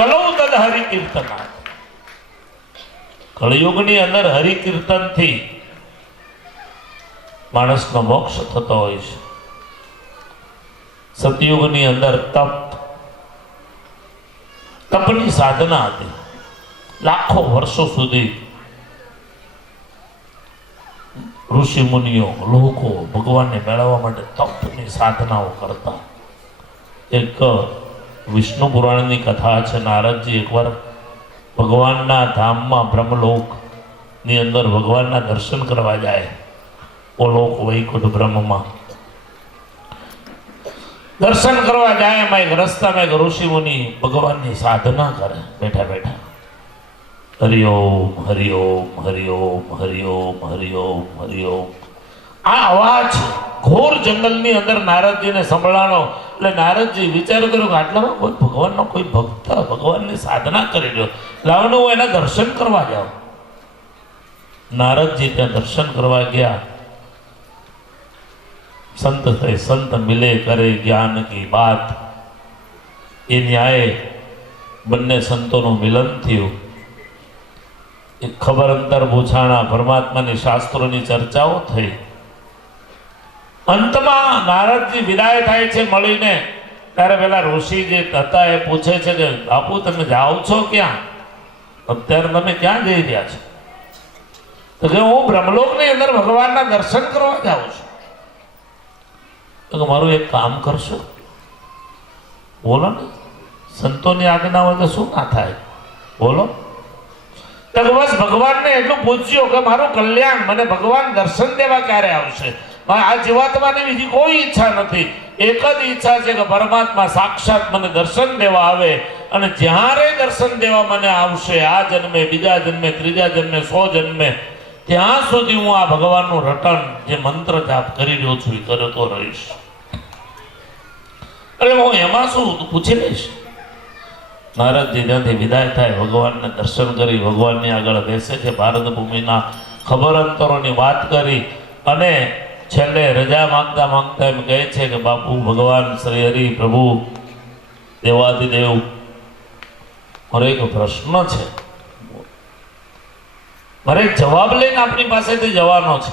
કલૌ તદ હરિકીર્તના. કળયુગની અંદર હરિકીર્તનથી માણસનો મોક્ષ થતો હોય છે. સતયુગની અંદર તપની સાધના હતી. લાખો વર્ષો સુધી ઋષિ મુનિઓ લોકો ભગવાનને મેળવવા માટે તપની સાધનાઓ કરતા. એક વિષ્ણુ પુરાણની કથા છે. નારદજી એકવાર ભગવાનના ધામમાં બ્રહ્મલોકની અંદર ભગવાનના દર્શન કરવા જાય. ઓલોક વૈકુંઠ બ્રહ્મમાં દર્શન કરવા જાય. એમાં એક રસ્તામાં એક ઋષિ મુનિ ભગવાનની સાધના કરે બેઠા બેઠા. હરિઓમ હરિઓમ હરિઓમ હરિઓમ હરિઓમ હરિઓમ. આ અવાજ ઘોર જંગલની અંદર નારદજીને સંભળાણો. એટલે નારદજી વિચાર કર્યો કે આટલામાં કોઈ ભગવાનનો કોઈ ભક્ત ભગવાનની સાધના કરી રહ્યો, લાવને હું એના દર્શન કરવા જાઉં. નારદજી ત્યાં દર્શન કરવા ગયા. સંત સે સંત મિલે કરે જ્ઞાન કી બાત. એ ન્યાય બંને સંતોનું મિલન થયું. એક ખબર અંતર પૂછાણા, પરમાત્માની શાસ્ત્રોની ચર્ચાઓ થઈ. અંતમાં નારદજી વિદાય થાય છે મળીને. ત્યારે પેલા ઋષિ જે હતા એ પૂછે છે કે બાપુ તમે જાઓ છો ક્યાં? અત્યારે તમે ક્યાં જઈ રહ્યા છો? તો કે હું બ્રહ્મલોકની અંદર ભગવાનના દર્શન કરવા જાઉં છું. તો મારું એક કામ કરશો? બોલો ને, સંતોની આજ્ઞા હોય તો શું ના થાય, બોલો. તો બસ ભગવાનને એટલું પૂછ્યું કે મારું કલ્યાણ, મને ભગવાન દર્શન દેવા ક્યારે આવશે? આ જીવાત્માની બીજી કોઈ ઈચ્છા નથી. એક જ ઈચ્છા છે કે પરમાત્મા સાક્ષાત મને દર્શન દેવા આવે. અને જ્યારે દર્શન દેવા મને આવશે, આ જન્મે, બીજા જન્મે, ત્રીજા જન્મે, 100 જન્મે, ત્યાં સુધી હું આ ભગવાનનું રટણ જે મંત્ર જાપ કરી રહ્યો છું એ કરતો રહીશ. અરે હું એમાં શું પૂછી લઈશ. નારદજી ત્યાંથી વિદાય થાય, ભગવાનને દર્શન કરી ભગવાનની આગળ બેસે છે. ભારત ભૂમિના ખબર અંતરોની વાત કરી અને છેલ્લે રજા માંગતા માંગતા એમ કહે છે કે બાપુ ભગવાન શ્રી હરિ પ્રભુ દેવાદિદેવ, મારો એક પ્રશ્ન છે, મારે જવાબ લઈને આપણી પાસેથી જવાનો છે.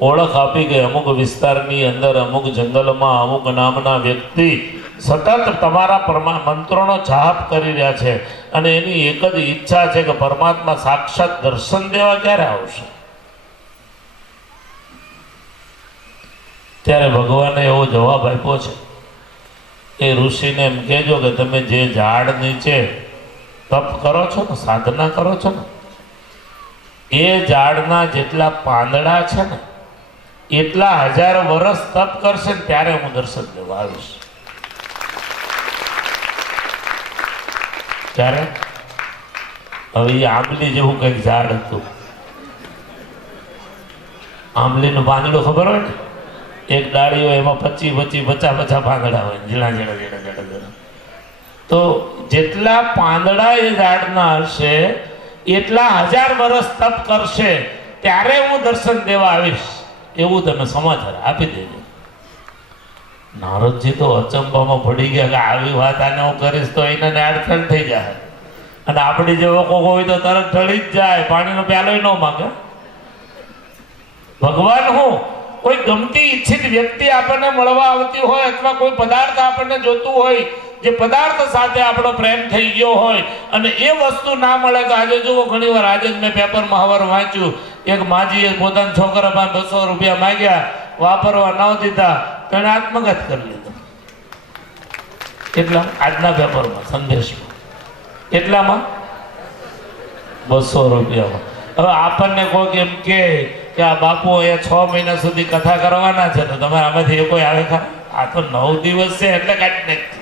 ઓળખ આપી કે અમુક વિસ્તારની અંદર, અમુક જંગલમાં અમુક નામના વ્યક્તિ સતત તમારા મંત્રોનો જાપ કરી રહ્યા છે અને એની એક જ ઈચ્છા છે કે પરમાત્મા સાક્ષાત દર્શન દેવા ક્યારે આવશે. ત્યારે ભગવાને એવો જવાબ આપ્યો છે. એ ઋષિને એમ કહેજો કે તમે જે ઝાડ નીચે તપ કરો છો ને, સાધના કરો છો ને, એ ઝાડના જેટલા પાંદડા છે ને એટલા 1000 વર્ષ તપ કરશે ને ત્યારે હું દર્શન દેવા આવીશ. ત્યારે હવે એ આંબલી જેવું કંઈક ઝાડ હતું. આંબલીનું પાંદડું ખબર હોય ને, એક ડાળી હોય એમાં 50 પાંદડા હોય, ઝીણા ઝીણા. તો જેટલા પાંદડા એ ઝાડના હશે એટલા 1000 વર્ષ તપ કરશે ત્યારે હું દર્શન દેવા આવીશ, એવું તમે સમાચાર આપી દેજો. નારદજી તો અચંબામાં પડી ગયા કે આવી વાત આને હું કરીશ તો એને આડફેલ થઈ જાય. અને આપણી જેવો કોક હોય તો તરત ઢળી જ જાય, પાણીનો પ્યાલો ન માંગે. ભગવાન હું કોઈ ગમતી ઈચ્છિત વ્યક્તિ આપણને મળવા આવતી હોય અથવા કોઈ પદાર્થ આપણને જોતું હોય, જે પદાર્થ સાથે આપણો પ્રેમ થઈ ગયો હોય અને એ વસ્તુ ના મળે તો આજે જુઓ ઘણી વાર, આજે જ મેં પેપરમાં ખબર વાંચ્યું, એક માજીએ પોતાના છોકરા પાસે 200 રૂપિયા માંગ્યા, વાપરવા ન દીધા તો એને આત્મઘાત કરી લીધો. એટલા આજના પેપરમાં, સંદેશમાં, એટલામાં 200 રૂપિયામાં. હવે આપણને કોઈક એમ કે આ બાપુ એ 6 મહિના સુધી કથા કરવાના છે તો તમારે આમાંથી કોઈ આવે ખરા? આ તો 9 દિવસ છે એટલે કાઢી નાખી.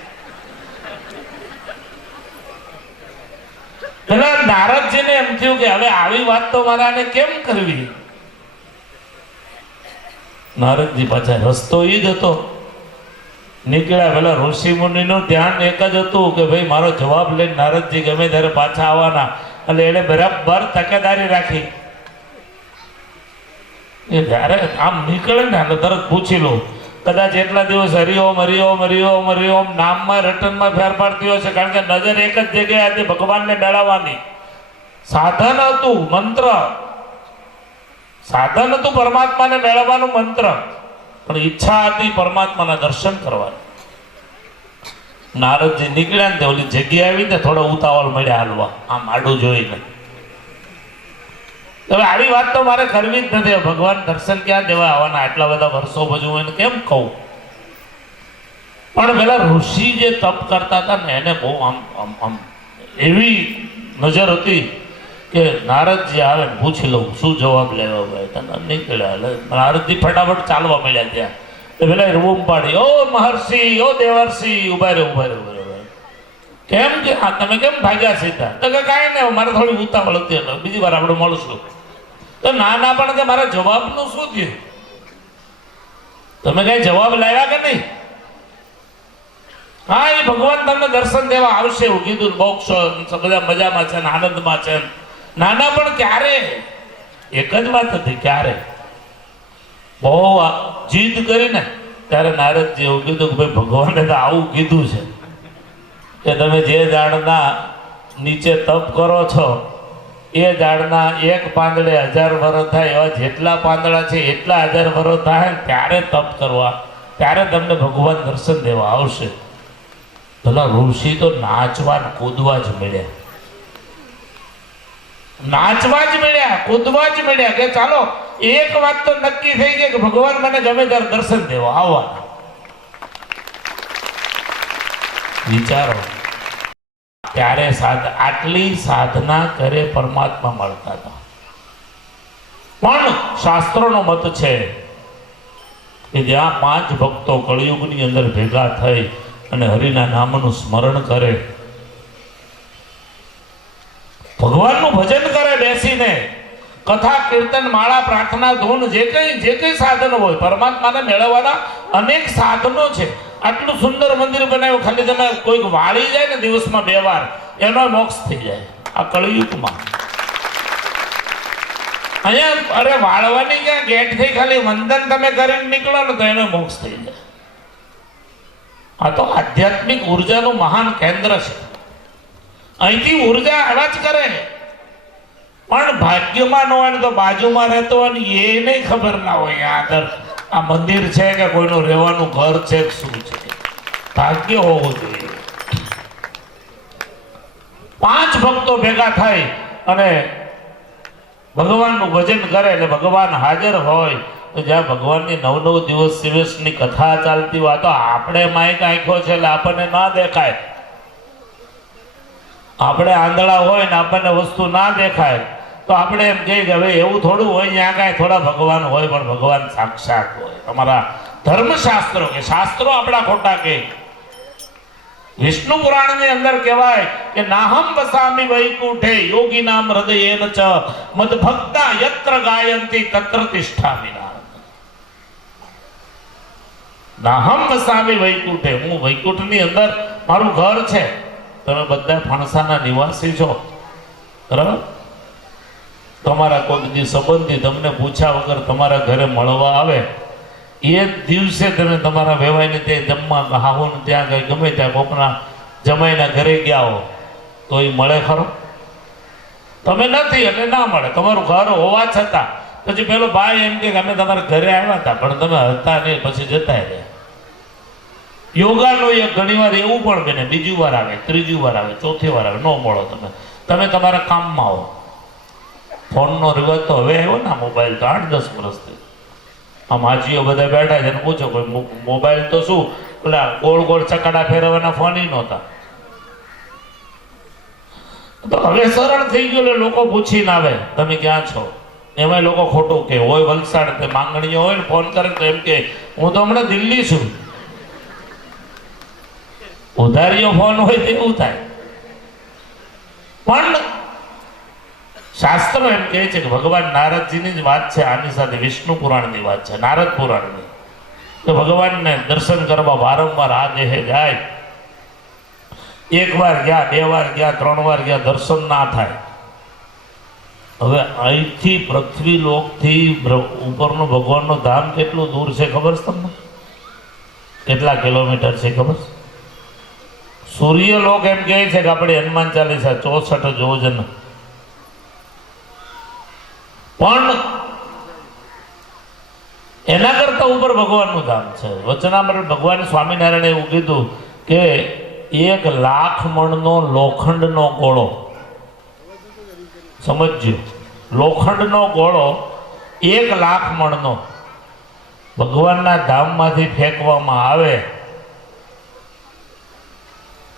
પેલા નારદજીને એમ થયું કે હવે આવી વાત તો મારાને કેમ કરવી. નારદજી પાછા રસ્તો ઈ જ હતો. નીકળ્યા. પેલા ઋષિ મુનિનું ધ્યાન એક જ હતું કે ભાઈ મારો જવાબ લઈને નારદજી ગમે ત્યારે પાછા આવવાના, એટલે એને બરાબર તકેદારી રાખી. એ જ્યારે આમ નીકળે ને એટલે તરત પૂછી લો કદાચ એટલા દિવસ હરિઓમ હરિઓમ હરિઓમ હરિઓમ નામમાં રટનમાં ફેરફાર થયો છે, કારણ કે નજર એક જ જગ્યાએ હતી, ભગવાનને મેળવવાની. સાધન હતું મંત્ર, સાધન હતું પરમાત્માને મેળવવાનું મંત્ર, પણ ઈચ્છા હતી પરમાત્માના દર્શન કરવાની. નારદજી નીકળ્યા ને ઓલી જગ્યા આવી ને થોડા ઉતાવળ મળ્યા હાલવા, આમ આડું જોઈને. હવે આવી વાત તો મારે કરવી જ નથી. ભગવાન દર્શન ક્યાં દેવા આવવાના આટલા બધા વર્ષો પછી, હું એને કેમ કહું? પણ પેલા ઋષિ જે તપ કરતા હતા ને એને બહુ આમ આમ આમ એવી નજર હતી કે નારદજી આવે ને પૂછી લઉં શું જવાબ લેવા ભાઈ. તને નીકળ્યા નારદજી ફટાફટ ચાલવા મળ્યા ત્યાં. પેલા રૂમ પાડી, ઓ મહર્ષિ, ઓ દેવર્ષિ, ઉભા રે ઉભા રે ઉભા રે. કેમ કે આ તમે કેમ ભાગ્યા સીધા? તો કે કાંઈ નહીં, મારે થોડી ઉતાવળ હતી, બીજી વાર આપણે મળશું. તો ના પણ કે મારા જવાબનું શું થયું? તમે કઈ જવાબ લાવ્યા કે નહીં? હા, એ ભગવાન તમને દર્શન દેવા આવશે એવું કીધું. મોક્ષ બધા મજામાં છે ને આનંદમાં છે. નાના પણ ક્યારે? એક જ વાત હતી, ક્યારે? બહુ જીદ કરીને ત્યારે નારદજી એવું કીધું કે ભાઈ ભગવાને તો આવું કીધું છે કે તમે જે ઝાડના નીચે તપ કરો છો એ ઝાડના એક પાંદડે 1000 વર્ષ થાય, એવા જેટલા પાંદડા છે એટલા 1000 વર્ષ થાય ને ત્યારે તપ કરવા, ત્યારે તમને ભગવાન દર્શન દેવા આવશે. પેલા ઋષિ તો નાચવા કૂદવા જ મળ્યા, નાચવા જ મળ્યા, કૂદવા જ મળ્યા કે ચાલો એક વાત તો નક્કી થઈ ગઈ કે ભગવાન મને ગમે ત્યારે દર્શન દેવા આવવાના. વિચારો ત્યારે આટલી સાધના કરે પરમાત્મા મળતા હતા. પણ શાસ્ત્રોનો મત છે કે જ્યાં 5 ભક્તો કળિયુગની અંદર ભેગા થઈ અને હરિના નામનું સ્મરણ કરે, ભગવાનનું ભજન કરે, બેસીને કથા કીર્તન માળા પ્રાર્થના ધૂન જે કઈ સાધનો હોય, પરમાત્માને મેળવવાના અનેક સાધનો છે. આટલું સુંદર મંદિર બનાવ્યું, ખાલી તમે કોઈક વાળી જાય ને દિવસમાં 2 વાર, એનો મોક્ષ થઈ જાય. આ કળિયુગમાં અહીંયા અરે વાળવાની ક્યાં ગેટ થઈ, ખાલી વંદન તમે કરીને નીકળો ને તો એનો મોક્ષ થઈ જાય. આ તો આધ્યાત્મિક ઉર્જાનું મહાન કેન્દ્ર છે. અહીંથી ઉર્જા આવા જ કરે. પણ ભાગ્યમાં ન હોય ને તો બાજુમાં રહેતો હોય ને એને ખબર ના હોય આ મંદિર છે કે કોઈનું રહેવાનું ઘર છે શું છે. ભાગ્ય હોવું જોઈએ. 5 ભક્તો ભેગા થાય અને ભગવાનનું ભજન કરે એટલે ભગવાન હાજર હોય. તો જ્યાં ભગવાનની 9 દિવસ દિવસની કથા ચાલતી હોય તો આપણે માઇક આંખ્યો છે એટલે આપણને ના દેખાય. આપણે આંધળા હોય ને આપણને વસ્તુ ના દેખાય તો આપણે એમ કહીએ કે હવે એવું થોડું હોય, ત્યાં કાંઈ થોડા ભગવાન હોય પણ ભગવાન સાક્ષાત હોય. અમારા ધર્મશાસ્ત્રો કે શાસ્ત્રો આપણા ખોટા કે. વિષ્ણુ પુરાણની અંદર કહેવાય કે નાહમ વસામિ વૈકુંઠે યોગી નામ હૃદયેન ચ મદ ભક્તા યત્ર ગાયંતી તત્ર તિષ્ઠામિ. નાહમ વસામિ વૈકુંઠે, હું વૈકુંઠની અંદર મારું ઘર છે. તમે બધા ફણસાના નિવાસી છો, બરાબર? તમારા કોઈ સંબંધી તમને પૂછ્યા વગર તમારા ઘરે મળવા આવે, એ દિવસે તમે તમારા વેવાઈને તે જમવા હાવો ને ત્યાં કઈ ગમે ત્યાં કોકના જમાઈના ઘરે ગયા હો તો એ મળે ખરો? તમે નથી એટલે ના મળે. તમારું ઘર હોવા છતાં પછી પેલો ભાઈ એમ કે અમે તમારા ઘરે આવ્યા હતા પણ તમે હતા નહીં, પછી જતા રહ્યા. યોગાનો એક ઘણી વાર એવું પણ બને, બીજી વાર આવે, ત્રીજી વાર આવે, ચોથી વાર આવે, ન મળો તમે તમારા કામમાં હો. ફોનનો રિવાજ તો હવે આવ્યો ને, મોબાઈલ તો 8-10 વર્ષથી. આ માજીઓ બધા બેઠા છે ને પૂછો કોઈ મોબાઈલ તો શું પેલા ગોળ ગોળ ચકાડા ફેરવવાના ફોન નહોતા. તો હવે સરળ થઈ ગયું, લોકો પૂછીને આવે તમે ક્યાં છો. એમાં લોકો ખોટું કે હોય વલસાડ તે માંગણીઓ હોય ને ફોન કરે તો એમ કે હું તો હમણાં દિલ્હી છું. ઉધારીઓ ફોન હોય તેવું થાય. પણ શાસ્ત્રો એમ કહે છે કે ભગવાન નારદજીની જ વાત છે આની સાથે, વિષ્ણુ પુરાણની વાત છે, નારદ પુરાણની. તો ભગવાનને દર્શન કરવા વારંવાર આ દેહે જાય. 1 વાર ગયા, 2 વાર ગયા, 3 વાર ગયા, દર્શન ના થાય. હવે અહીંથી પૃથ્વી લોકથી ઉપરનું ભગવાનનું ધામ કેટલું દૂર છે ખબર છે તમને? કેટલા કિલોમીટર છે ખબર? સૂર્યલોક એમ કહે છે કે આપણે હનુમાન ચાલીસા 64 યોજન, પણ એના કરતા ઉપર ભગવાનનું ધામ છે. વચનામૃત ભગવાન સ્વામિનારાયણે એવું કીધું કે 1,00,000 મણનો લોખંડનો ગોળો, સમજજો, લોખંડનો ગોળો 1,00,000 મણનો ભગવાનના ધામમાંથી ફેંકવામાં આવે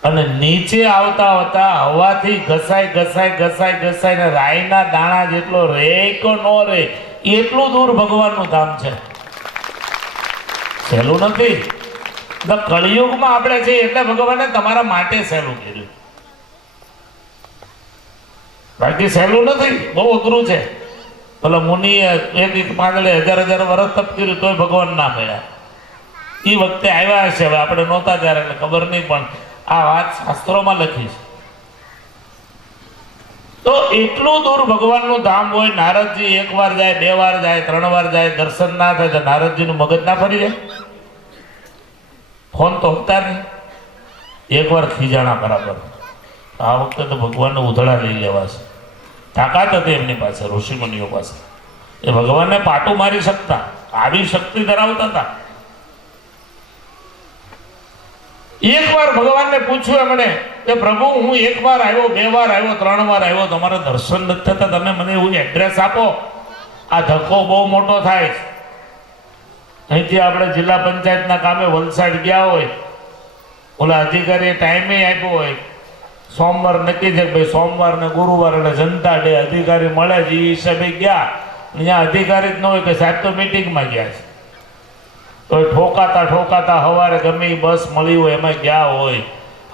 અને નીચે આવતા આવતા હવાથી ઘસાઈ ને રાઈના દાણા જેટલો રે કે ન રે એટલું દૂર ભગવાનનું ધામ છે. સહેલું નથી. કળિયુગમાં આપણે છીએ એટલે ભગવાને તમારા માટે સહેલું કર્યું, બાકી સહેલું નથી, બહુ અઘરું છે. પેલા મુનિએ એક પાંદડે 1000 વર્ષ તપ કર્યું તોય ભગવાન ના મળ્યા. એ વખતે આવ્યા હશે, હવે આપણે નહોતા ત્યારે એટલે ખબર નહીં, પણ આ વાત શાસ્ત્રોમાં લખી છે. તો એટલું દૂર ભગવાનનું ધામ હોય. નારદજી 1 વાર જાય, 2 વાર જાય, 3 વાર જાય, દર્શન ના થાય તો નારદજીનું મગજ ના ફરી જાય? ફોન તો હોતા નહીં. 1 વાર ખીજાણા બરાબર. આ વખતે તો ભગવાનને ઉધડા લઈ લેવા છે. તાકાત હતી એમની પાસે, ઋષિમુનિઓ પાસે. એ ભગવાનને પાટું મારી શકતા, આવી શક્તિ ધરાવતા હતા. 1 વાર ભગવાનને પૂછ્યું એમણે કે પ્રભુ હું 1 વાર આવ્યો, 2 વાર આવ્યો, 3 વાર આવ્યો, તમારા દર્શન નથી થતા, તમે મને એવું એડ્રેસ આપો. આ ધક્કો બહુ મોટો થાય છે. અહીંથી આપણે જિલ્લા પંચાયતના કામે વલસાડ ગયા હોય, ઓલા અધિકારીએ ટાઈમે આપ્યો હોય, સોમવાર નક્કી છે કે ભાઈ સોમવાર ને ગુરુવાર એટલે જનતા ડે, અધિકારી મળે છે, એ હિસાબે ગયા. અહીંયા અધિકારી જ ન હોય કે સાહેબ તો મીટિંગમાં ગયા છે, તો ઠોકાતા સવારે ગમે એ બસ મળી હોય એમાં ગયા હોય,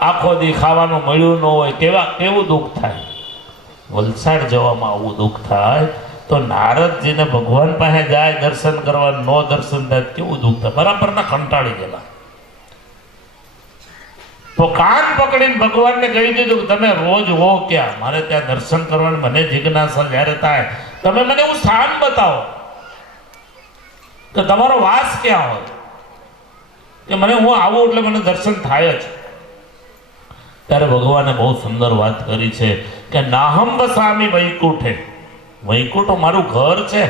આખો દી ખાવાનું મળ્યું ન હોય, કેવું દુઃખ થાય. વલસાડ જવામાં આવું દુઃખ થાય તો નારદજીને ભગવાન પાસે જાય દર્શન કરવા, નો દર્શન થાય કેવું દુઃખ થાય. બરાબરના કંટાળી ગયેલા. તો કાન પકડીને ભગવાનને કહી દીધું કે તમે રોજ હો ક્યાં, મારે ત્યાં દર્શન કરવાની મને જિજ્ઞાસા જ્યારે થાય તમે મને એવું સ્થાન બતાવો કે તમારો વાસ ક્યાં હોય, કે મને હું આવું એટલે મને દર્શન થાય જ. ત્યારે ભગવાને બહુ સુંદર વાત કરી છે કે નાહમ વસામી વૈકુંઠે. વૈકુંઠ મારું ઘર છે,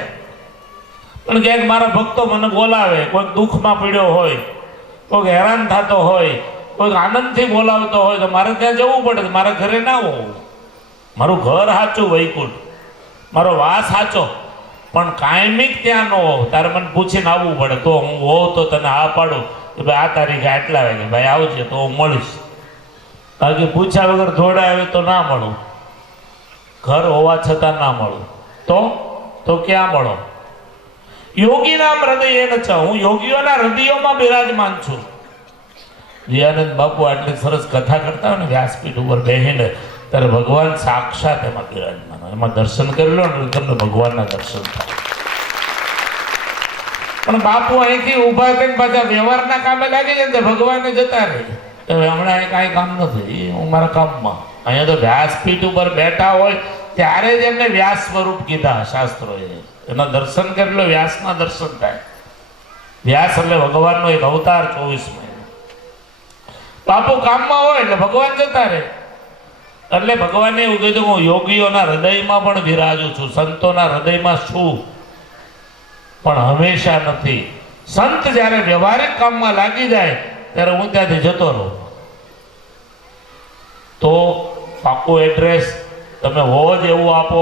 પણ ક્યાંક મારા ભક્તો મને બોલાવે, કોઈક દુઃખમાં પડ્યો હોય, કોઈક હેરાન થતો હોય, કોઈક આનંદથી બોલાવતો હોય તો મારે ત્યાં જવું પડે, મારા ઘરે ના હોવું. મારું ઘર સાચું વૈકુંઠ, મારો વાસ સાચો, પણ કાયમિક ત્યાં ન હોવ. તારે મને પૂછીને આવવું પડે તો હું હોઉં તો તને હા પાડું કે ભાઈ આ તારીખે આટલા વાગે ભાઈ આવજે તો હું મળીશ. બાકી પૂછ્યા વગર થોડા આવે તો ના મળું, ઘર હોવા છતાં ના મળું તો ક્યાં મળો? યોગી નામ હૃદય ન છે, હું યોગીઓના હૃદયોમાં બિરાજમાન છું. જીયાનંદ બાપુ આટલી સરસ કથા કરતા હોય ને વ્યાસપીઠ ઉપર બેસીને, ત્યારે ભગવાન સાક્ષાત એમાં બિરાજમાન હોય. એમાં દર્શન કરી લો ને તમને ભગવાનના દર્શન થાય. પણ બાપુ અહીંથી ઊભા થઈને પાછા વ્યવહારના કામે લાગી જાય ને ભગવાનને જતા રહે. હમણાં અહીં કાંઈ કામ નથી, હું મારા કામમાં. અહીંયા તો વ્યાસપીઠ ઉપર બેઠા હોય ત્યારે જ એમને વ્યાસ સ્વરૂપ કીધા શાસ્ત્રોએ. એના દર્શન કરી લો, વ્યાસના દર્શન થાય. વ્યાસ એટલે ભગવાનનો એક અવતાર 24 મહિના. બાપુ કામમાં હોય એટલે ભગવાન જતા રહે. એટલે ભગવાને એવું કીધું હું યોગીઓના હૃદયમાં પણ બિરાજું છું, સંતોના હૃદયમાં છું, પણ હંમેશા નથી. સંત જ્યારે વ્યવહારિક કામમાં લાગી જાય ત્યારે હું ત્યાંથી જતો રહું. તો પાકું એડ્રેસ તમે હો જ એવું આપો.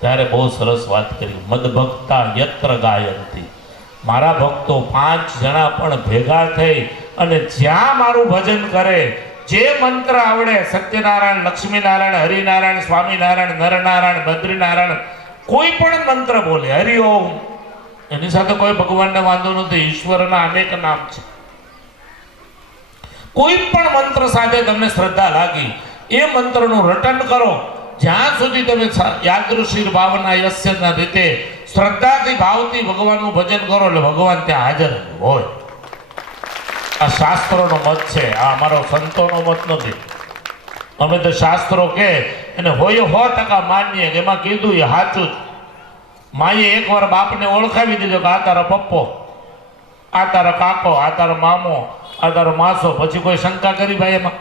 ત્યારે બહુ સરસ વાત કરી, મદ ભક્તા યત્ર ગાયંતી. મારા ભક્તો 5 જણા પણ ભેગા થઈ અને જ્યાં મારું ભજન કરે, જે મંત્ર આવડે, સત્યનારાયણ, લક્ષ્મીનારાયણ, હરિનારાયણ, સ્વામિનારાયણ, નરનારાયણ, બદ્રીનારાયણ, કોઈ પણ મંત્ર બોલે, હરિઓમ, એની સાથે કોઈ ભગવાનને વાંધો નથી. ઈશ્વરના અનેક નામ છે. કોઈ પણ મંત્ર સાથે તમને શ્રદ્ધા લાગી, એ મંત્રનું રટન કરો. જ્યાં સુધી તમે યાદૃશીર ભાવના યસ્યના રીતે શ્રદ્ધાથી ભાવથી ભગવાનનું ભજન કરો એટલે ભગવાન ત્યાં હાજર હોય. આ શાસ્ત્રોનો મત છે, આ અમારો સંતોનો મત નથી. અમે તો શાસ્ત્રો કે એને હોય 100% માનીએ કે એમાં કીધું એ સાચું જ. માએ 1 વાર બાપને ઓળખાવી દીધો કે આ તારા પપ્પો, આ તારો કાકો, આ તારો મામો, આ તારો માસો, પછી કોઈ શંકા કરી ભાઈ એમાં?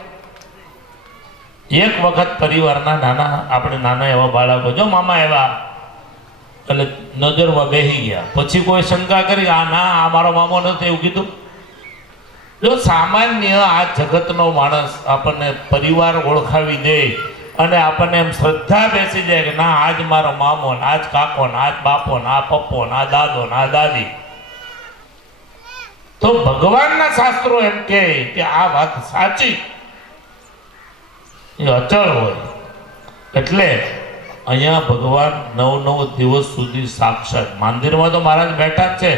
એક વખત પરિવારના આપણે નાના એવા બાળકો જો મામા એવા એટલે નજરમાં બેસી ગયા, પછી કોઈ શંકા કરી આ ના આ મારો મામો નથી એવું કીધું? જો સામાન્ય આ જગતનો માણસ આપણને પરિવાર ઓળખાવી દે અને આપણને એમ શ્રદ્ધા બેસી જાય કે ના આજ મારો મામો ને આજ કાકો ને આજ બાપો ને આ પપ્પો ને આ દાદો ને આ દાદી, તો ભગવાનના શાસ્ત્રો એમ કહે કે આ વાત સાચી, એ અચળ હોય. એટલે અહીંયા ભગવાન 9 દિવસ સુધી સાક્ષાત મંદિરમાં તો મહારાજ બેઠા જ છે,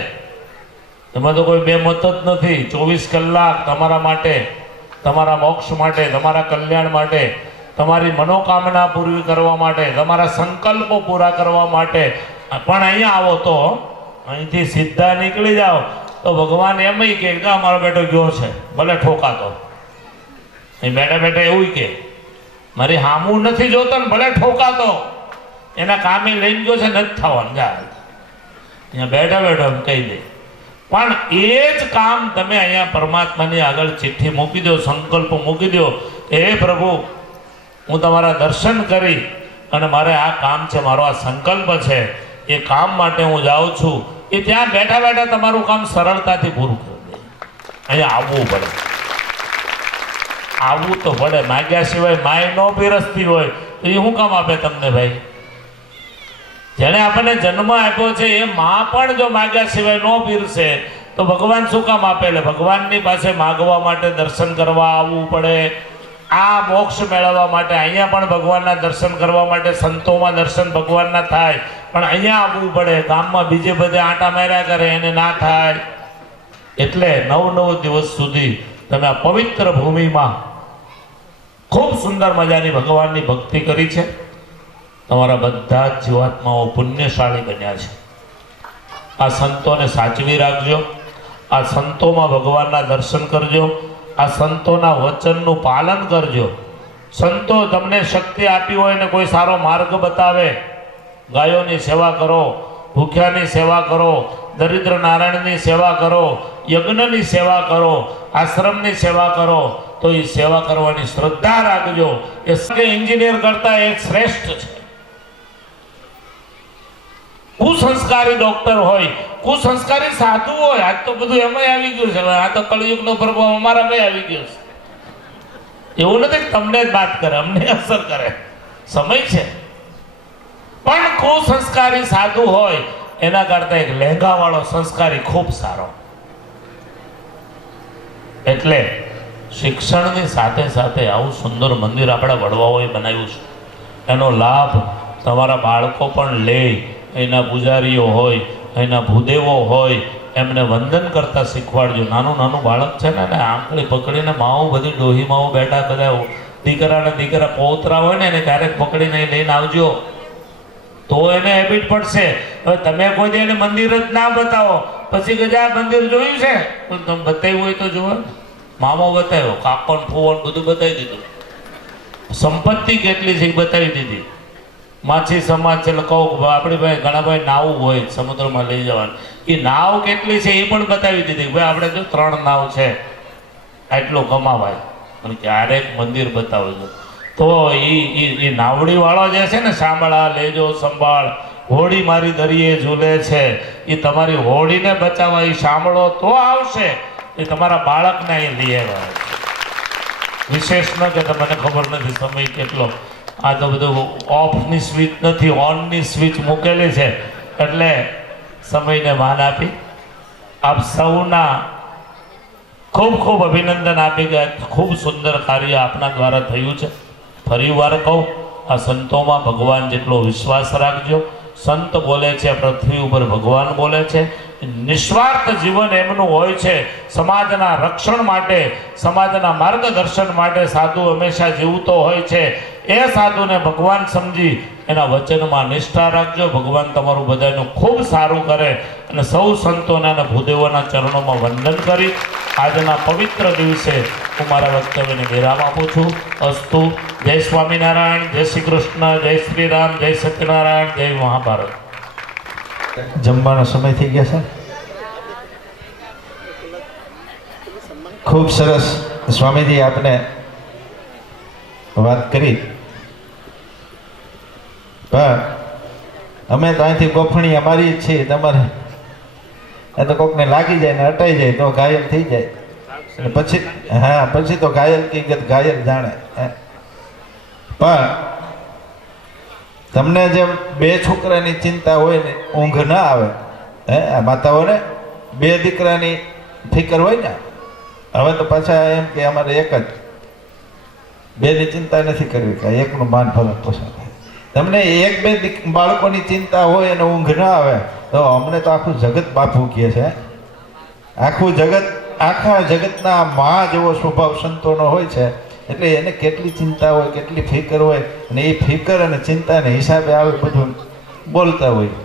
એમાં તો કોઈ બે મત જ નથી. 24 કલાક તમારા માટે, તમારા મોક્ષ માટે, તમારા કલ્યાણ માટે, તમારી મનોકામના પૂરી કરવા માટે, તમારા સંકલ્પો પૂરા કરવા માટે. પણ અહીંયા આવો તો અહીંથી સીધા નીકળી જાઓ તો ભગવાન એમ કે મારો બેટો ગયો છે, ભલે ઠોકાતો. અહીં બેઠા બેઠા એવું કે મારી હામું નથી જોતો ને ભલે ઠોકાતો, એના કામે લઈને ગયો છે નથી થવાનું, જા અહીંયા બેઠા બેઠા એમ કહી દે. પણ એ જ કામ તમે અહીંયા પરમાત્માની આગળ ચિઠ્ઠી મૂકી દો, સંકલ્પ મૂકી દો, હે પ્રભુ હું તમારા દર્શન કરી અને મારે આ કામ છે, મારો આ સંકલ્પ છે, એ કામ માટે હું જાઉં છું. એ ત્યાં બેઠા બેઠા તમારું કામ સરળતાથી પૂરું કરી દે. અહીંયા આવવું પડે, આવવું તો પડે. માગ્યા સિવાય માય ન પીરસતી હોય તો એ શું કામ આપે તમને ભાઈ? જેણે આપણને જન્મ આપ્યો છે એ માં પણ જો માગ્યા સિવાય ન પીરસે તો ભગવાન શું કામ આપે? એટલે ભગવાનની પાસે માગવા માટે, દર્શન કરવા આવવું પડે. આ મોક્ષ મેળવવા માટે અહીંયા પણ ભગવાનના દર્શન કરવા માટે સંતોમાં દર્શન ભગવાનના થાય, પણ અહીંયા આવવું પડે. ગામમાં બીજે બધે આંટા માર્યા કરે એને ના થાય. એટલે 9 દિવસ સુધી તમે આ પવિત્ર ભૂમિમાં ખૂબ સુંદર મજાની ભગવાનની ભક્તિ કરી છે. તમારા બધા જ જીવાત્માઓ પુણ્યશાળી બન્યા છે. આ સંતોને સાચવી રાખજો, આ સંતોમાં ભગવાનના દર્શન કરજો, આ સંતોના વચનનું પાલન કરજો. સંતો તમને શક્તિ આપી હોય ને કોઈ સારો માર્ગ બતાવે, ગાયોની સેવા કરો, ભૂખ્યાની સેવા કરો, દરિદ્ર નારાયણની સેવા કરો, યજ્ઞની સેવા કરો, આશ્રમની સેવા કરો, તો એ સેવા કરવાની શ્રદ્ધા રાખજો. એ એન્જિનિયર કરતા એક શ્રેષ્ઠ છે. કુસંસ્કારી ડોક્ટર હોય, કુસંસ્કારી સાધુ હોય, આજ તો બધું એમાં આવી ગયું છે. આ તો કળયુગનો પ્રભાવ અમારામાં આવી ગયો છે. એવું નથી કે તમને જ વાત કરે, અમને અસર કરે, સમય છે. પણ કુસંસ્કારી સાધુ હોય એના કરતા એક લહેંગા વાળો સંસ્કારી ખૂબ સારો. એટલે શિક્ષણની સાથે સાથે આવું સુંદર મંદિર આપણા વડવાઓએ બનાવ્યું છે. એનો લાભ તમારા બાળકો પણ લે. એના પૂજારીઓ હોય, એના ભૂદેવો હોય, એમને વંદન કરતા શીખવાડજો. નાનું નાનું બાળક છે ને આંકડી પકડીને માઓ બધી ડોહી માઓ બેઠા, બધા દીકરાને દીકરા પોતરા હોય ને એને ક્યારેક પકડીને લઈને આવજો, તો એને હેબિટ પડશે. હવે તમે કોઈ દે એને મંદિર જ ના બતાવો, પછી કે આ મંદિર જોયું છે, તમે બતાવ્યું હોય તો જુઓ. મામો બતાવ્યો, કાકો ફોન બધું બતાવી દીધું, સંપત્તિ કેટલી છે એ બતાવી દીધી. માછી સમાજ છે એટલે કહું આપણી ભાઈ ઘણા ભાઈ નાવું હોય સમુદ્રમાં લઈ જવાનું, એ નાવ કેટલી છે એ પણ બતાવી દીધી. ભાઈ આપણે જો 3 નાવ છે, આટલું કમાવાય, અને ક્યારેક મંદિર બતાવજો. તો એ નાવડી વાળો જે છે ને, સાંભળા લેજો સંભાળ, હોડી મારી દરિયે ઝૂલે છે, એ તમારી હોડીને બચાવવા એ સાંભળો તો આવશે. એ તમારા બાળકને એ લઈ આવ્યા. વિશેષ ન કે તમને ખબર નથી સમય કેટલો. આ તો બધું ઓફની સ્વિચ નથી, ઓનની સ્વિચ મૂકેલી છે. એટલે સમયને માન આપી આપ સૌના ખૂબ ખૂબ અભિનંદન આપી ગયા. ખૂબ સુંદર કાર્ય આપના દ્વારા થયું છે. ફરી વાર કહું, આ સંતોમાં ભગવાન જેટલો વિશ્વાસ રાખજો. સંત બોલે છે પૃથ્વી ઉપર ભગવાન બોલે છે. નિસ્વાર્થ જીવન એમનું હોય છે. સમાજના રક્ષણ માટે, સમાજના માર્ગદર્શન માટે સાધુ હંમેશા જીવતો હોય છે. એ સાધુને ભગવાન સમજી એના વચનમાં નિષ્ઠા રાખજો. ભગવાન તમારું બધાનું ખૂબ સારું કરે. અને સૌ સંતોને અને ભૂદેવોના ચરણોમાં વંદન કરી આજના પવિત્ર દિવસે હું મારા વક્તવ્યને વિરામ આપું છું. અસ્તુ. જય સ્વામિનારાયણ, જય શ્રી કૃષ્ણ, જય શ્રી રામ, જય સત્યનારાયણ, જય મહાભારત. જમવાનો સમય થઈ ગયા છે. ખૂબ સરસ સ્વામીજી આપને વાત કરી, પણ અમે તો અહીંથી ગોફણી અમારી જ છીએ, તમારે એ તો કોકને લાગી જાય ને અટાઈ જાય તો ઘાયલ થઈ જાય, અને પછી હા પછી તો ઘાયલ કી ગત ઘાયલ જાણે. પણ તમને જેમ બે છોકરાની ચિંતા હોય ને ઊંઘ ના આવે, આ માતાઓને બે દીકરાની ફિકર હોય ને, હવે તો પાછા એમ કે અમારે એક જ, બેની ચિંતા નથી કરવી, કે એકનું માન ભરણ પોષણ થાય. તમને એક બે બાળકોની ચિંતા હોય અને ઊંઘ ના આવે તો અમને તો આખું જગત બાપુ કહે છે. આખું જગત, આખા જગતના મા જેવો સ્વભાવ સંતોનો હોય છે, એટલે એને કેટલી ચિંતા હોય, કેટલી ફિકર હોય, અને એ ફિકર અને ચિંતાને હિસાબે આવે બધું બોલતા હોય.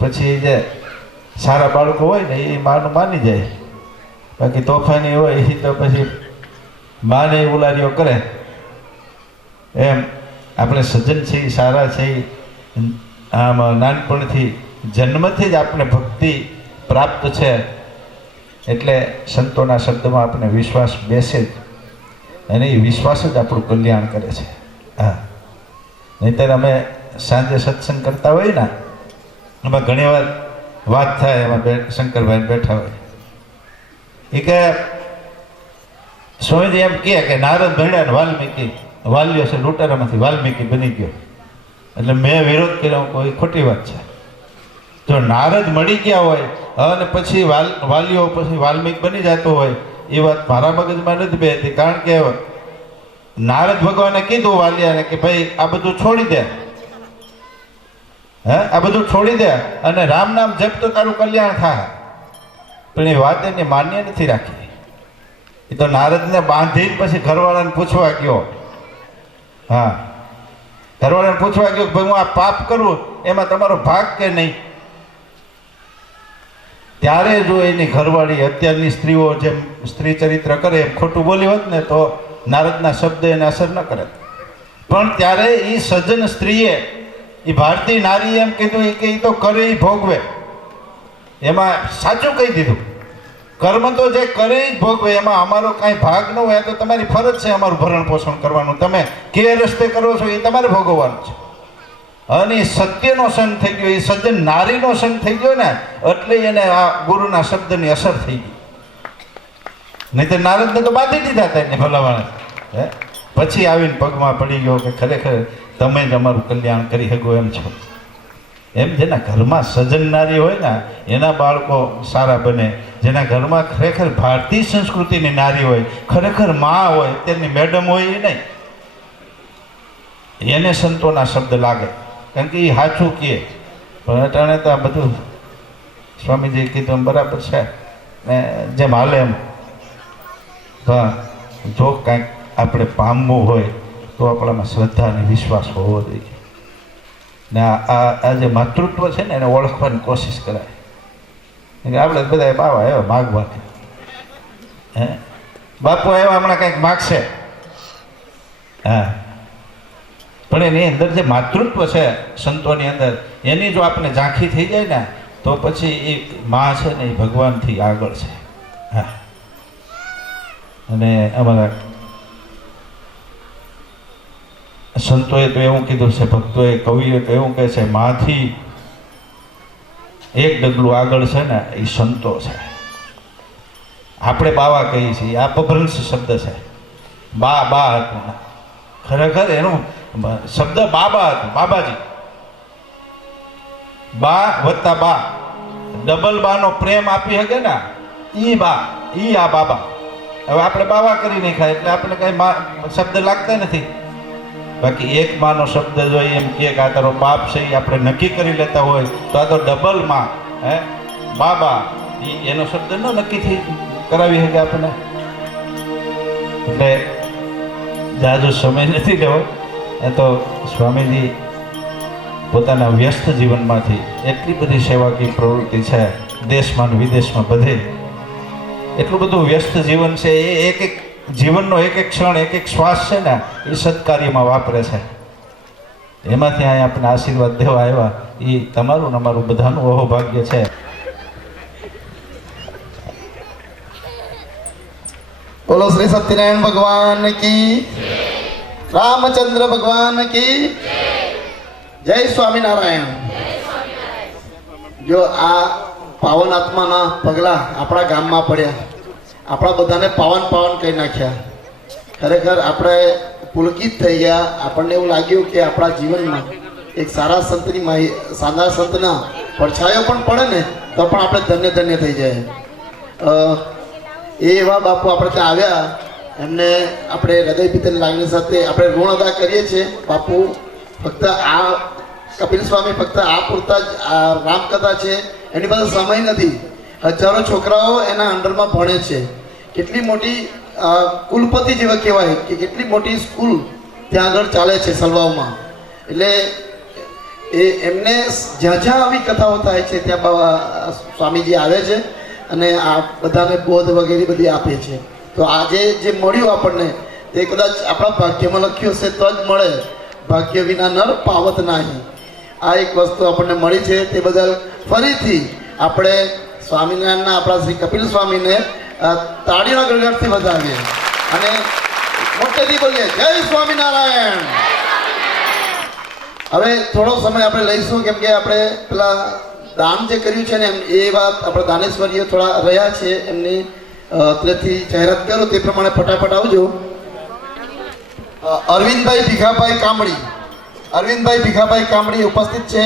પછી જે સારા બાળકો હોય ને એ માનું માની જાય, બાકી તોફાની હોય એ તો પછી માને ઉલારીઓ કરે. એમ આપણે સજ્જન છીએ, સારા છીએ, આમ નાનપણથી જન્મથી જ આપણે ભક્તિ પ્રાપ્ત છે, એટલે સંતોના શબ્દમાં આપણે વિશ્વાસ બેસે જ, અને એ વિશ્વાસ જ આપણું કલ્યાણ કરે છે. હા, નહીંતર અમે સાંજે સત્સંગ કરતા હોય ને, એમાં ઘણી વાર વાત થાય, એમાં શંકરભાઈ બેઠા હોય, એ કે સ્વામીજી એમ કહે કે નારદ ભણ્યા ને વાલ્મીકી, વાલ્યો છે લૂંટારામાંથી વાલ્મીકી બની ગયો, એટલે મેં વિરોધ કર્યો, કોઈ ખોટી વાત છે. જો નારદ મળી ગયા હોય અને પછી વાલીઓ પછી વાલ્મીક બની જતો હોય, એ વાત મારા મગજમાં નથી બેસતી, કારણ કે નારદ ભગવાને કીધું વાલિયાને કે ભાઈ આ બધું છોડી દે, આ બધું છોડી દે અને રામ નામ જપ તો તારું કલ્યાણ થાય. પણ એ વાત એને માન્ય નથી રાખી. એ તો નારદને બાંધી પછી ઘરવાળાને પૂછવા ગયો. હા, ઘરવાળાને પૂછવા ગયો કે ભાઈ હું આ પાપ કરું એમાં તમારો ભાગ કે નહીં. ત્યારે જો એની ઘરવાળી, અત્યારની સ્ત્રીઓ જેમ સ્ત્રી ચરિત્ર કરે એમ ખોટું બોલી હોત ને તો નારદના શબ્દ એને અસર ન કરે. પણ ત્યારે એ સજ્જન સ્ત્રીએ, એ ભારતીય નારી એમ કીધું કે એ તો કરે એ ભોગવે, એમાં સાચું કહી દીધું. કર્મ તો જે કરે એ ભોગવે, એમાં અમારો કાંઈ ભાગ ન હોય. તો તમારી ફરજ છે અમારું ભરણ પોષણ કરવાનું, તમે કે રસ્તે કરો છો એ તમારે ભોગવવાનું છે. અને એ સત્યનો સંગ થઈ ગયો, એ સજ્જન નારીનો સંગ થઈ ગયો ને, એટલે એને આ ગુરુના શબ્દની અસર થઈ ગઈ. નહીં તો નારદને તો બાંધી દીધા હતા એને ભલાવાણે. પછી આવીને પગમાં પડી ગયો કે ખરેખર તમે જ અમારું કલ્યાણ કરી શકો એમ છો. એમ જેના ઘરમાં સજ્જન નારી હોય ને એના બાળકો સારા બને. જેના ઘરમાં ખરેખર ભારતીય સંસ્કૃતિની નારી હોય, ખરેખર માં હોય, તેની મેડમ હોય, એ નહીં, એને સંતોના શબ્દ લાગે, કારણ કે એ સાચું કહે. પણ અટાણે તો આ બધું સ્વામીજી કીધું એમ બરાબર છે ને, જેમ હાલે એમ. પણ જો કાંઈક આપણે પામવું હોય તો આપણામાં શ્રદ્ધા અને વિશ્વાસ હોવો જોઈએ. ને આ જે માતૃત્વ છે ને એને ઓળખવાની કોશિશ કરાય. આપણે બધા બાવા એવા માગવાની, બાપુ એવા હમણાં કંઈક માગશે, હા, પણ એની અંદર જે માતૃત્વ છે સંતોની અંદર, એની જો આપણે ઝાંખી થઈ જાય ને તો પછી એ માં છે ને એ ભગવાનથી આગળ છે. હા, અને અમારા સંતોએ તો એવું કીધું છે, ભક્તોએ, કવિએ તો એવું કહે છે, માંથી એક ડગલું આગળ છે ને એ સંતો છે. આપણે બાવા કહીએ છીએ, આ અપભ્રંશ શબ્દ છે. બા હતું, ખરેખર એનું શબ્દ બાબા હતું, બાબાજી. બા વત્તા બા, ડબલ બાનો પ્રેમ આપી શકે ને ઈ બા, ઈ આ બાબા. હવે આપણે બાવા કરી નહીં ખાય એટલે આપણે કઈ શબ્દ લાગતા નથી. બાકી એક માનો શબ્દ જો એમ કે આ તારો બાપ છે એ આપણે નક્કી કરી લેતા હોય તો આ તો ડબલ માં, બાબા, એનો શબ્દ ન નક્કી થઈ કરાવી શકે આપણને. એટલે જાજો સમય નથી લેવો. એ તો સ્વામીજી પોતાના વ્યસ્ત જીવનમાંથી એટલી બધી સેવાકીય પ્રવૃત્તિ છે, દેશમાં વિદેશમાં બધે એટલું બધું વ્યસ્ત જીવન છે. એ એક એક જીવનનો એક એક ક્ષણ, એક એક શ્વાસ છે ને એ સત્કાર્યમાં વાપરે છે. એમાંથી અહીંયા આપણે આશીર્વાદ દેવા આવ્યા, એ તમારું ને અમારું બધાનું અહોભાગ્ય છે. બોલો શ્રી સત્યનારાયણ ભગવાન કી, રામચંદ્ર ભગવાન કી જય. સ્વામિનારાયણ. જો આ પાવન આત્માના પગલા આપણા ગામમાં પડ્યા, આપણા બધાને પાવન પાવન કરી નાખ્યા. ખરેખર આપણે પુલકિત થઈ ગયા. આપણને એવું લાગ્યું કે આપણા જીવનમાં એક સારા સંતના પડછાયો પણ પડે ને તો પણ આપણે ધન્ય ધન્ય થઈ જાય. એ એવા બાપુ આપણે ત્યાં આવ્યા, એમને આપણે હૃદયભીતની લાગણી સાથે આપણે ઋણ અદા કરીએ છીએ. બાપુ ફક્ત આ કપિલ સ્વામી ફક્ત આ પૂરતા જ આ રામકથા છે, એની પાસે સમય નથી. હજારો છોકરાઓ એના અંડરમાં ભણે છે. કેટલી મોટી કુલપતિ જેવા કહેવાય કે કેટલી મોટી સ્કૂલ ત્યાં આગળ ચાલે છે સલવાવમાં. એટલે એમને જ્યાં જ્યાં આવી કથાઓ થાય છે ત્યાં સ્વામીજી આવે છે અને આ બધાને બોધ વગેરે બધી આપે છે. તો આજે જે મળ્યું આપણને તે કદાચ આપણા ભાગ્યમાં લખ્યું હશે તો જ મળે. ભાગ્ય વિના નર પાવત નહીં. આ એક વસ્તુ આપણને મળી છે, તે બદલ ફરીથી આપણે સ્વામિનારાયણના આપણા શ્રી કપિલ સ્વામીને તાળીના ગળગળથી વધાવીએ અને મોટેથી બોલીએ જય સ્વામિનારાયણ. હવે થોડો સમય આપણે લઈશું, કેમ કે આપણે પેલા દાન જે કર્યું છે ને એ વાત આપણા દાનેશ્વરીઓ થોડા રહ્યા છે, એમની ત્યાંથી જાહેરાત કરો તે પ્રમાણે ફટાફટ આવજો. અરવિંદભાઈ ભીખાભાઈ કામડી, અરવિંદભાઈ ભીખાભાઈ કામડી ઉપસ્થિત છે.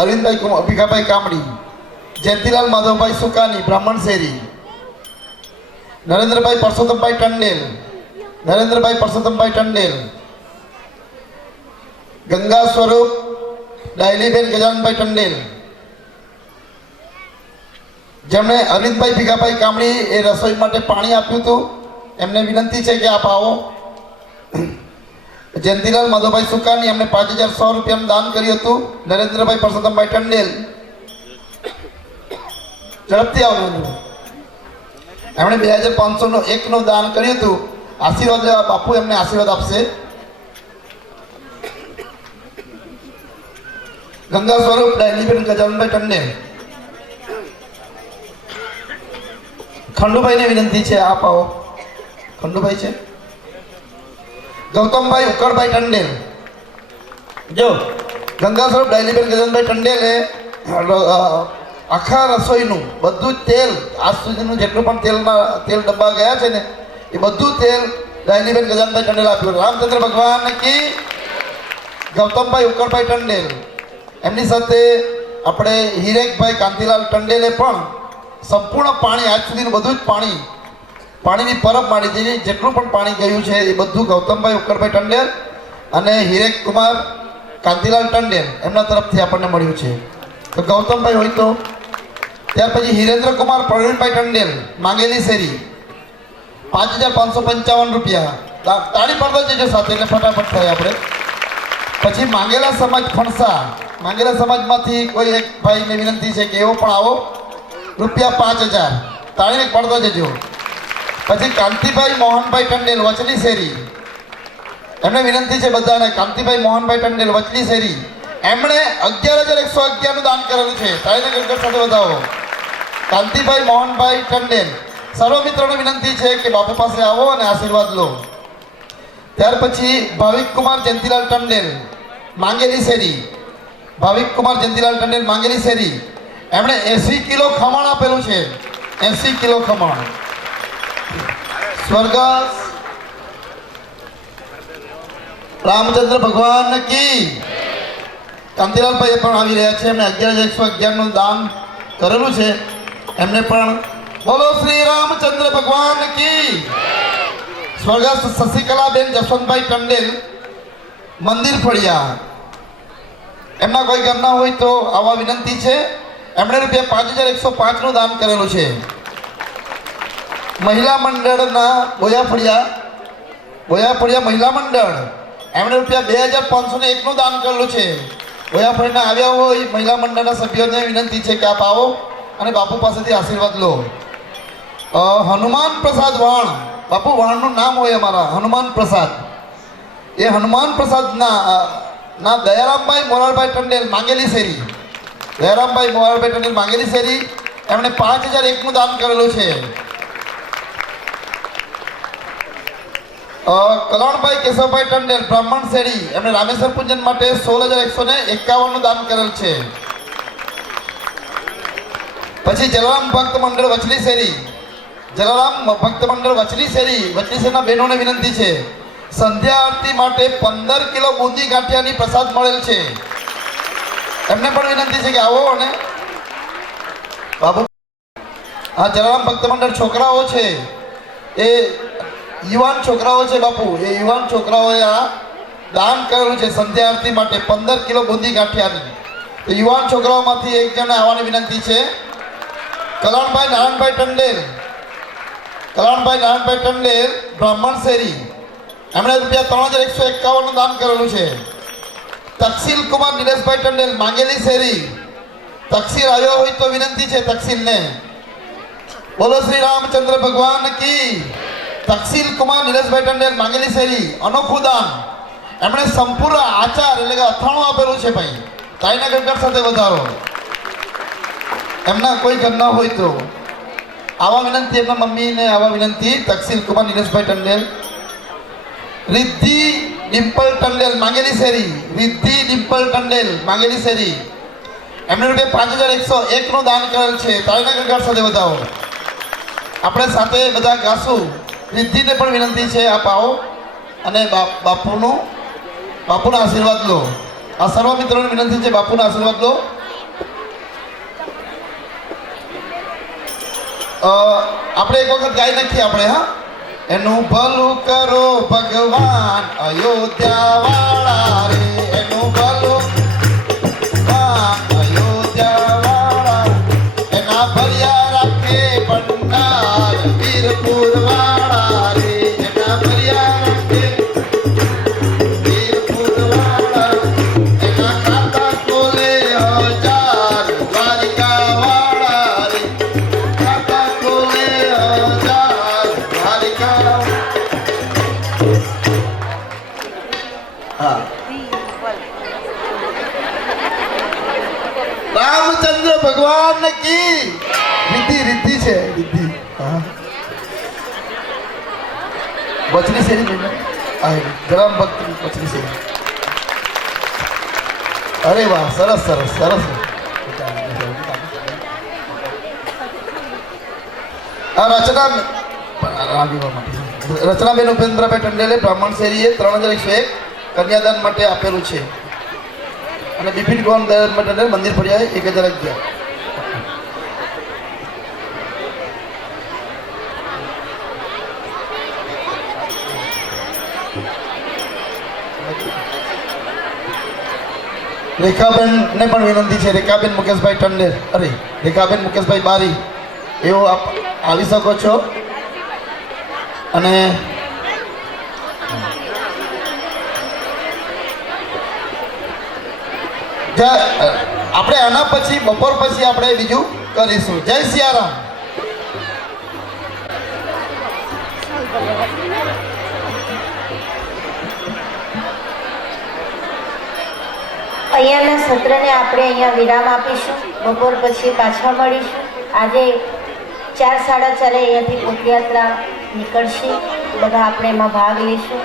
અરવિંદભાઈ ભીખાભાઈ કામડી, જયંતિલાલ માધવભાઈ સુકાની બ્રાહ્મણ શેરી, નરેન્દ્રભાઈ પરસોત્તમભાઈ ટંડેલ, નરેન્દ્રભાઈ પરસોત્તમભાઈ ટંડેલ, ગંગા સ્વરૂપ ડાયલીબેન ગજાનભાઈ ટંડેલ, જેમણે અરવિંદભાઈ ભીખાભાઈ કામડી એ રસોઈ માટે પાણી આપ્યું હતું, એમને વિનંતી છે કે આપ આવો. જયંતિલાલ માધવભાઈ સુકાની એમને 5100 રૂપિયાનું દાન કર્યું હતું. નરેન્દ્રભાઈ પરસોત્તમભાઈ ટંડેલ ઝડપથી આવવાનું, એમણે 2501નું દાન કર્યું હતું. આશીર્વાદ લેવા બાપુ એમને આશીર્વાદ આપશે. ગંગા સ્વરૂપ ડાયલીબેન ગજાનભાઈ ટંડેલ, ખંડુભાઈને વિનંતી છે આપ આવો. ખંડુભાઈ છે. ગૌતમભાઈ ઉકળભાઈ ટંડેલ, જો ગંગા સ્વરૂપ ડાયલીબેન ગજાનભાઈ ટંડેલે આખા રસોઈનું બધું જ તેલ, આજ સુધીનું જેટલું પણ તેલ ડબ્બા ગયા છે ને એ બધું તેલ ડાયલીબેન ગજાનભાઈ ટંડેલ આપ્યું. રામચંદ્ર ભગવાન કી. ગૌતમભાઈ ઉકળભાઈ ટંડેલ, એમની સાથે આપણે હિરેકભાઈ કાંતિલાલ ટંડેલે પણ સંપૂર્ણ પાણી, આજ સુધીનું બધું જ પાણીની પરબ માંડી દીધી. જેટલું પણ પાણી ગયું છે એ બધું ગૌતમભાઈ ઉકળભાઈ ટંડેલ અને હિરેક કુમાર કાંતિલાલ ટંડેલ એમના તરફથી આપણને મળ્યું છે. તો ગૌતમભાઈ હોય તો ત્યાર પછી હિરેન્દ્ર કુમાર પ્રવીણભાઈ ટંડેલ માંગેલી શેરી 5555 રૂપિયા. તાળી પડતા જજો સાથે એટલે ફટાફટ થાય આપણે. પછી માંગેલા સમાજ ફણસા, માંગેલા સમાજમાંથી કોઈ એક ભાઈને વિનંતી છે કે એવો પણ આવો, રૂપિયા 5000. તાળીને પડતા જજો. પછી કાંતિભાઈ મોહનભાઈ ટંડેલ વચલી શેરી, એમને વિનંતી છે બધાને. કાંતિભાઈ મોહનભાઈ ટંડેલ વચલી શેરી, એમણે 11111નું દાન કરેલું છે. તાળીને ગડગડ સાથે વધાવો. કાંતિભાઈ મોહનભાઈ ટંડેલ. સર્વ મિત્રોને વિનંતી છે કે બાપુ પાસે આવો અને આશીર્વાદ લો. ત્યાર પછી ભાવિક કુમાર જયંતિલાલ ટંડેલ માંગેલી શેરી, ભાવિક કુમાર જયંતિલાલ ટંડેલ માંગેલી શેરી, એમણે 80 કિલો ખમણ આપેલું છે. 80 કિલો ખમણ. સ્વર્ગસ્થ રામચંદ્ર ભગવાન કી. કાંતિલાલભાઈ પણ આવી રહ્યા છે, એમને 11111નું દાન કરેલું છે. એમને પણ બોલો શ્રી રામચંદ્ર ભગવાન કી. સ્વર્ગસ્થ શશિકલાબેન જસવંતભાઈ ટંડેલ મંદિર ફળિયા, એમના કોઈ ઘરના હોય તો આવા વિનંતી છે. એમણે રૂપિયા 5105નું દાન કરેલું છે. મહિલા મંડળના બોયાફળિયા મહિલા મંડળ, એમણે રૂપિયા 2501નું દાન કરેલું છે. બોયાફળીના આવ્યા હોય મહિલા મંડળના સભ્યોને વિનંતી છે કે આપ આવો અને બાપુ પાસેથી આશીર્વાદ લો. હનુમાન પ્રસાદ વાણ, બાપુ વાણનું નામ હોય અમારા હનુમાન પ્રસાદ. એ હનુમાન પ્રસાદના દયારામભાઈ મોરારભાઈ ટંડેલ માંગેલી શેરી, દયારામભાઈ મોરારભાઈ ટંડેલ માંગેલી શેરી, એમણે 5001નું દાન કરેલું છે. કલ્યાણભાઈ કેશવભાઈ ટંડેલ બ્રાહ્મણ શેરી એમણે રામેશ્વર પૂજન માટે 16,151 નું દાન કરેલ છે. પછી જલારામ ભક્ત મંડળ વચલી શેરી, જલારામ ભક્ત મંડળ વચલી શેરીના બહેનોને વિનંતી છે, સંધ્યા આરતી માટે 15 કિલો બુંદી ગાંઠિયાની પ્રસાદ મળેલ છે. એમને પણ વિનંતી છે કે આવો. અને બાબુ હા, જલારામ ભક્ત મંડળ છોકરાઓ છે, એ યુવાન છોકરાઓ છે બાપુ, એ યુવાન છોકરાઓએ આ દાન કરેલું છે સંધ્યા આરતી માટે 15 કિલો બુંદી ગાંઠિયાની. તો યુવાન છોકરાઓમાંથી એક જણને આવવાની વિનંતી છે. કલ્યાણભાઈ નારાયણભાઈ ટંડેલ બ્રાહ્મણ શેરી એમણે ₹3,151 નું દાન કરેલું છે. તકસીલ કુમાર નિલેશભાઈ ટંડેલ માંગેલી શેરી, તકસીલ આવ્યો હોય તો વિનંતી છે તકસીલને. બોલો શ્રી રામચંદ્ર ભગવાન કી. તકસીલ કુમાર નિલેશભાઈ ટંડેલ માંગેલી શેરી અનોખું દાન. એમણે સંપૂર્ણ આચાર એટલે કે અથાણું આપેલું છે ભાઈ. તાઈના ગણગણ સાથે વધારો. એમના કોઈ ઘર ના હોય તો આવા વિનંતી, એમના મમ્મીને આવા વિનંતી. તકસીલ કુમાર નિલેશભાઈ ટંડેલ. રિદ્ધિ ડિમ્પલ ટંડેલ માંગેલી શેરી, રિદ્ધિ ડિમ્પલ ટંડેલ માંગેલી શેરી એમણે ₹5,101 નું દાન કરેલ છે. તાળીના ગણગણ સાથે વધાવો. આપણે સાથે બધા ગાશું. રિદ્ધિને પણ વિનંતી છે આપ આવો અને બાપુના આશીર્વાદ લો. આ સર્વ મિત્રોને વિનંતી છે બાપુના આશીર્વાદ લો. આપણે એક વખત ગાઈ નાખીએ આપણે. હા, એનું ભલું કરો ભગવાન અયોધ્યા વાળા રે, એનું ભલું અયોધ્યા વાળા, એના ભર્યા રાખે ભંડાર વીરપુર વાળા રે, એના ભર્યા રાખે વીરપુર વાળા, એના ખાતા ખોલે 1000 દ્વારિકા વાળા રે, ખાતા ખોલે 1000 દ્વારિકા. હા, રામચંદ્ર ભગવાન કી. રિદ્ધિ છે, રિદ્ધિ. હા, વચલી શેરી ગ્રામ ભક્ત વચલી શેરી. અરે વાહ, સરસ સરસ સરસ. આ રચનાબેન ઉપેન્દ્રભાઈ ટંડેલે બ્રાહ્મણ શેરીએ 3,101 કન્યાદાન માટે આપેલું છે. અને બિપિન ગોન ટંડેલ મંદિર ફળિયાએ 1,011. રેખાબેનને પણ વિનંતી છે. રેખાબેન મુકેશભાઈ ટંડેલ, અરે રેખાબેન મુકેશભાઈ બારી, એવો આપ આવી શકો છો. અને આપણે આના પછી બપોર પછી આપણે બીજું કરીશું. જય સિયારામ. અહીંયાના સત્રને આપણે અહીંયા વિરામ આપીશું. બપોર પછી પાછા મળીશું. આજે 4:30 અહીંયાથી પદયાત્રા નીકળશે. બધા આપણે એમાં ભાગ લઈશું.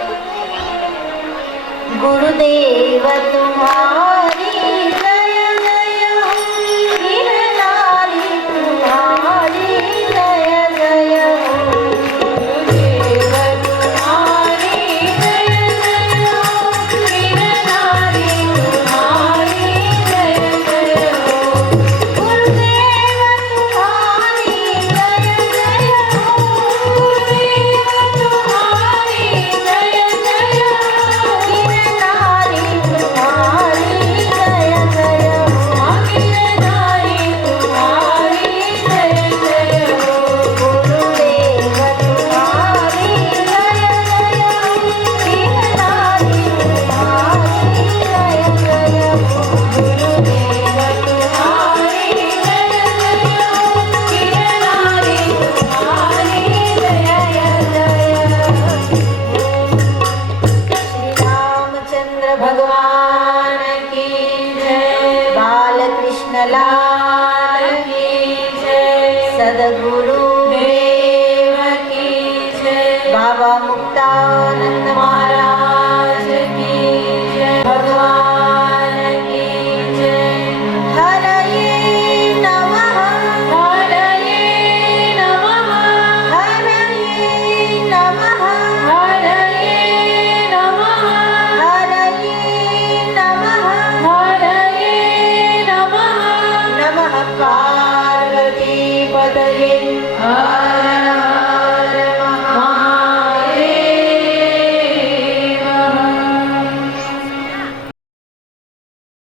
ગુરુદેવ તુમ્હારી જય જય હો, गिरनारी तुम्हारी जय जय हो, गुरुदेव तुम्हारी जय जय हो, गिरनारी तुम्हारी जय जय हो, गुरुदेव तुम्हारी जय जय हो, गुरुदेव तुम्हारी जय जय हो, गिरनारी तुम्हारी जय जय हो, गिरनारी तुम्हारी जय जय हो, गुरुदेव तुम्हारी जय जय हो, गिरनारी तुम्हारी जय जय हो, गुरुदेव तुम्हारी जय जय हो, गिरनारी तुम्हारी जय जय हो. श्री रामचंद्र भगवान की जय. बालकृष्ण लाल की जय. सद्गुरु देव की जय. बाबा मुक्तानंद તરે